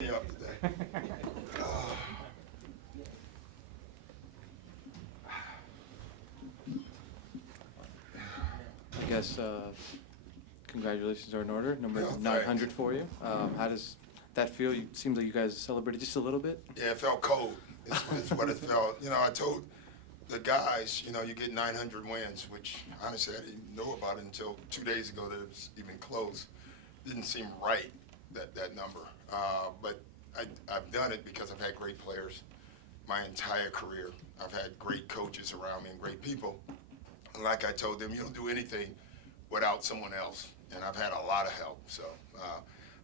Up today. I guess congratulations are in order. Number Yeah, 900 thanks. for you. How does that feel? It seems like you guys celebrated just a little bit. Yeah, it felt cold. It's what it felt. You know, I told the guys, you know, you get 900 wins, which honestly I didn't know about it until 2 days ago that it was even close. Didn't seem right, that number. But I've done it because I've had great players my entire career. I've had great coaches around me and great people. And like I told them, you don't do anything without someone else. And I've had a lot of help. So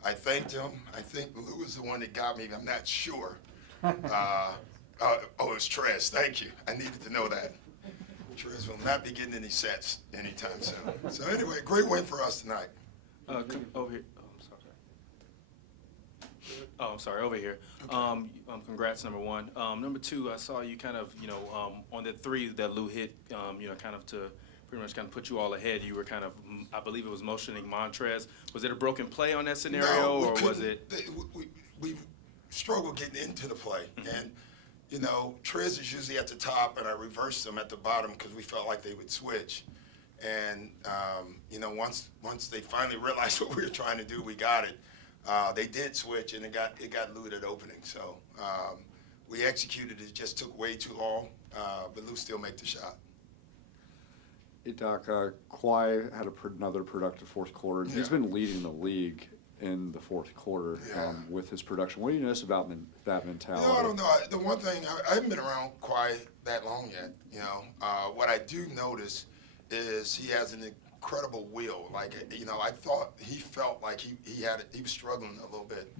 I thanked him. I think Lou was the one that got me. I'm not sure. Oh, it's Trez. Thank you. I needed to know that. Trez will not be getting any sets anytime soon. So anyway, great win for us tonight. Over here. Oh, I'm sorry. Oh, I'm sorry. Over here. Okay. Congrats, number one. Number two, I saw you kind of, on the three that Lou hit, kind of to pretty much kind of put you all ahead. You were kind of, I believe it was motioning Montrez. Was it a broken play on that scenario, No, we or was couldn't- it? We struggled getting into the play. And, you know, Trez is usually at the top, and I reversed them at the bottom because we felt like they would switch. And, you know, once they finally realized what we were trying to do, we got it. They did switch, and it got Lou at opening. So we executed it. It just took way too long, but Lou still made the shot. Hey, Doc, Kawhi had another productive fourth quarter. And He's Yeah. been leading the league in the fourth quarter Yeah. with his production. What do you notice about that mentality? You know, I don't know. The one thing, I haven't been around Kawhi that long yet, you know. What I do notice is he has an incredible will. Like, you know, I thought he felt like he was struggling a little bit.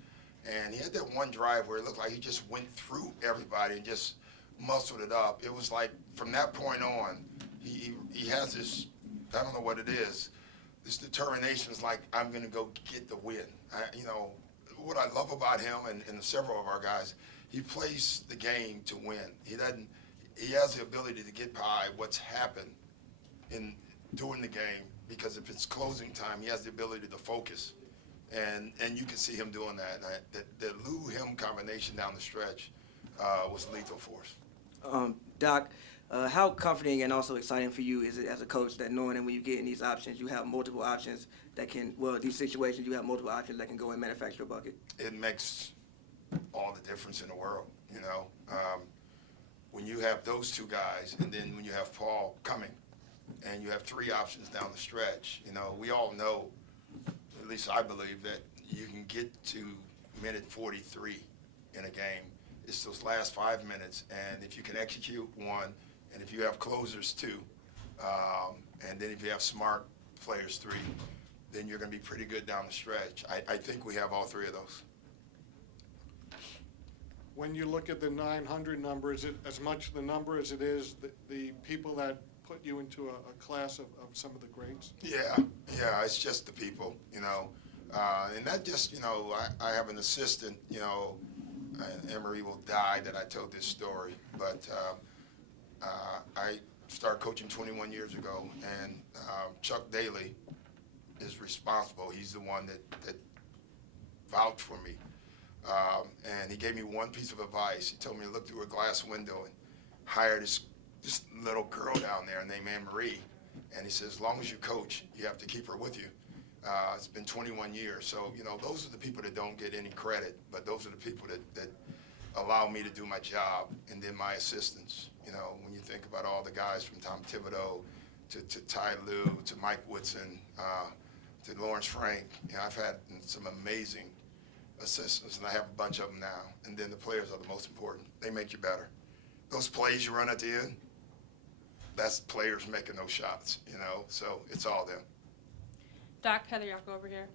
And he had that one drive where it looked like he just went through everybody and just muscled it up. It was like from that point on, he has this, I don't know what it is, this determination is like, I'm going to go get the win. You know, what I love about him and several of our guys, he plays the game to win. He has the ability to get by what's happened during the game, because if it's closing time, he has the ability to focus. And you can see him doing that. The Lou-him combination down the stretch was lethal for us. Doc, how comforting and also exciting for you is it as a coach that knowing that when you get in these options, you have multiple options that can, these situations, you have multiple options that can go and manufacture a bucket? It makes all the difference in the world, you know. When you have those two guys, and then when you have Paul coming, and you have three options down the stretch, you know, we all know, at least I believe, that you can get to minute 43 in a game. It's those last 5 minutes, and if you can execute one, and if you have closers two, and then if you have smart players three, then you're going to be pretty good down the stretch. I think we have all three of those. When you look at the 900 number, is it as much the number as it is the people that put you into a class of some of the greats? Yeah, it's just the people, you know. And that just, you know, I have an assistant, you know, and Emery will die that I told this story, but I started coaching 21 years ago, and Chuck Daly is responsible. He's the one that vouched for me. And he gave me one piece of advice. He told me to look through a glass window and hire this little girl down there named Anne Marie. And he says, as long as you coach, you have to keep her with you. It's been 21 years. So, you know, those are the people that don't get any credit, but those are the people that allow me to do my job, and then my assistants. You know, when you think about all the guys from Tom Thibodeau to Ty Lue to Mike Woodson to Lawrence Frank, you know, I've had some amazing assistants, and I have a bunch of them now. And then the players are the most important. They make you better. Those plays you run at the end, that's players making those shots, you know, so it's all them. Doc, Heather Yako over here.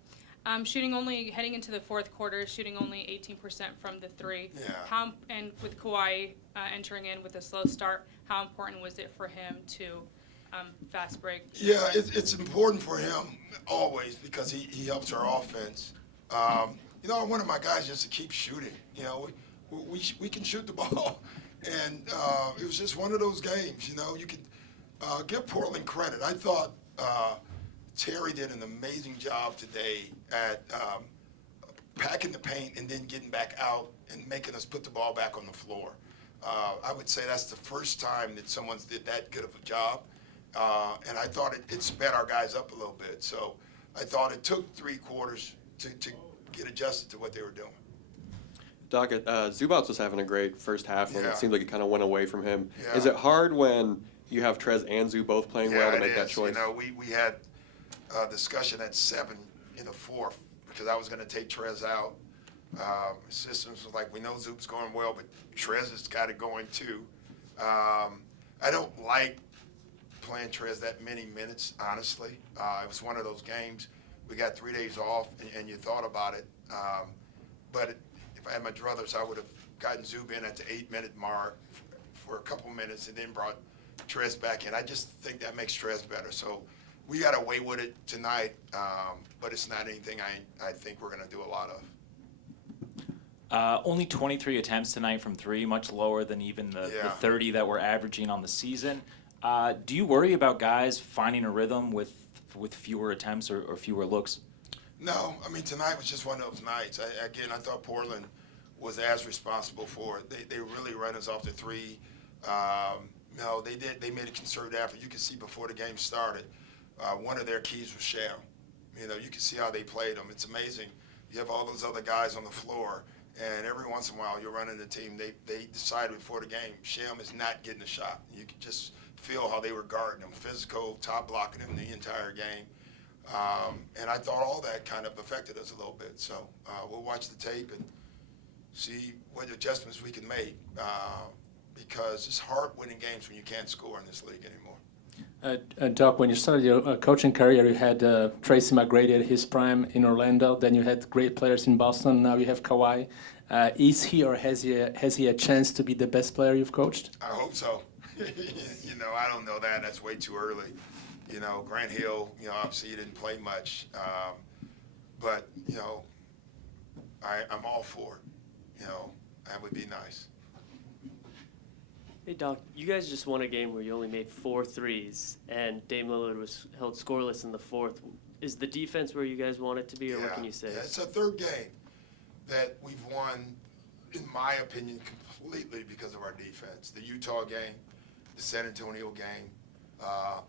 Heading into the fourth quarter, shooting only 18% from the three. Yeah. And with Kawhi entering in with a slow start, how important was it for him to fast break? Yeah, it's important for him always because he helps our offense. You know, one of my guys just to keep shooting. You know, we can shoot the ball, and it was just one of those games. You know, you can give Portland credit. I thought Terry did an amazing job today at packing the paint and then getting back out and making us put the ball back on the floor. I would say that's the first time that someone's did that good of a job. And I thought it sped our guys up a little bit. So I thought it took 3 quarters to get adjusted to what they were doing. Doc, Zubats was having a great first half, and Yeah. it seemed like it kind of went away from him. Yeah. Is it hard when you have Trez and Zoo both playing well to it make that is. choice? You know, we had a discussion at 7 in the 4th because I was going to take Trez out. Systems was like, we know Zoop's going well, but Trez has got it going too. I don't like playing Trez that many minutes, honestly. It was one of those games. We got 3 days off, and you thought about it. But if I had my druthers, I would have gotten Zub in at the 8-minute mark for a couple minutes and then brought Trez back in. I just think that makes Trez better. So we got away with it tonight, but it's not anything I think we're going to do a lot of. Only 23 attempts tonight from 3, much lower than even the Yeah. 30 that we're averaging on the season. Do you worry about guys finding a rhythm with fewer attempts or fewer looks? No, I mean, tonight was just one of those nights. I thought Portland was as responsible for it. They really ran us off the 3. No, they did. They made a concerted effort. You could see before the game started, one of their keys was Sham. You know, you can see how they played them. It's amazing. You have all those other guys on the floor, and every once in a while you're running the team. They decided before the game, Sham is not getting a shot. You could just feel how they were guarding him, physical, top blocking him the entire game. And I thought all that kind of affected us a little bit. So we'll watch the tape and see what adjustments we can make because it's hard winning games when you can't score in this league anymore. Doc, when you started your coaching career, you had Tracy McGrady at his prime in Orlando. Then you had great players in Boston. Now you have Kawhi. Is he or has he a chance to be the best player you've coached? I hope so. You know, I don't know that. That's way too early. You know, Grant Hill, you know, obviously he didn't play much. But, you know, I'm all for it. You know, that would be nice. Hey, Doc, you guys just won a game where you only made 4 threes, and Dame Lillard was held scoreless in the 4th. Is the defense where you guys want it to be, or what can you say? Yeah, it's a third game that we've won, in my opinion, completely because of our defense. The Utah game, the San Antonio game,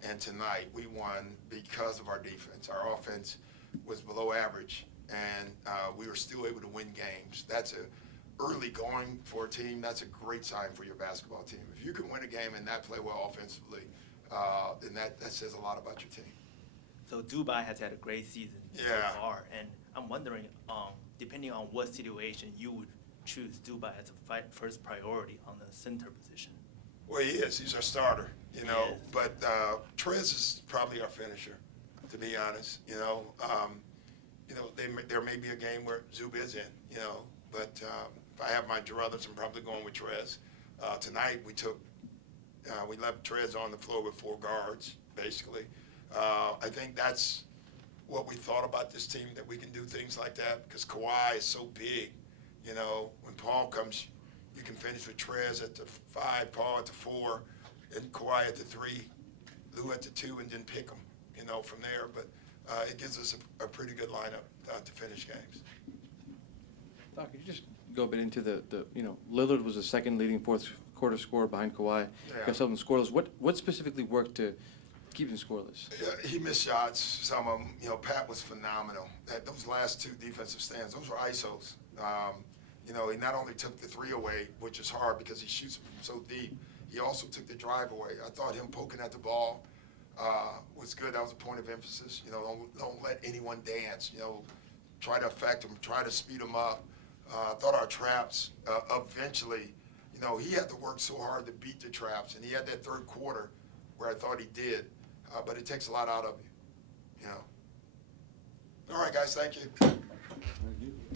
and tonight we won because of our defense. Our offense was below average, and we were still able to win games. That's a early going for a team. That's a great sign for your basketball team. If you can win a game and not play well offensively, then that says a lot about your team. So Dubai has had a great season Yeah. so far, and I'm wondering, depending on what situation, you would choose Dubai as a first priority on the center position. Well, he is. He's our starter, you know. He is. But Trez is probably our finisher, to be honest. You know, there may be a game where Zub is in, you know. But if I have my druthers, I'm probably going with Trez. Tonight we left Trez on the floor with 4 guards, basically. I think that's what we thought about this team, that we can do things like that because Kawhi is so big. You know, when Paul comes, you can finish with Trez at the 5, Paul at the 4, and Kawhi at the 3, Lou at the 2, and then pick them, you know, from there. But it gives us a pretty good lineup to finish games. Doc, could you just go a bit into the you know, Lillard was the second leading fourth quarter scorer behind Kawhi. Yeah. Got something scoreless. What specifically worked to keep him scoreless? Yeah, he missed shots, some of them. You know, Pat was phenomenal. Those last 2 defensive stands, those were ISOs. You know, he not only took the 3 away, which is hard because he shoots from so deep, he also took the drive away. I thought him poking at the ball was good. That was a point of emphasis. You know, don't let anyone dance. You know, try to affect him, try to speed him up. I thought our traps eventually, you know, he had to work so hard to beat the traps, and he had that 3rd quarter where I thought he did. But it takes a lot out of you, you know. All right, guys, thank you. Thank you.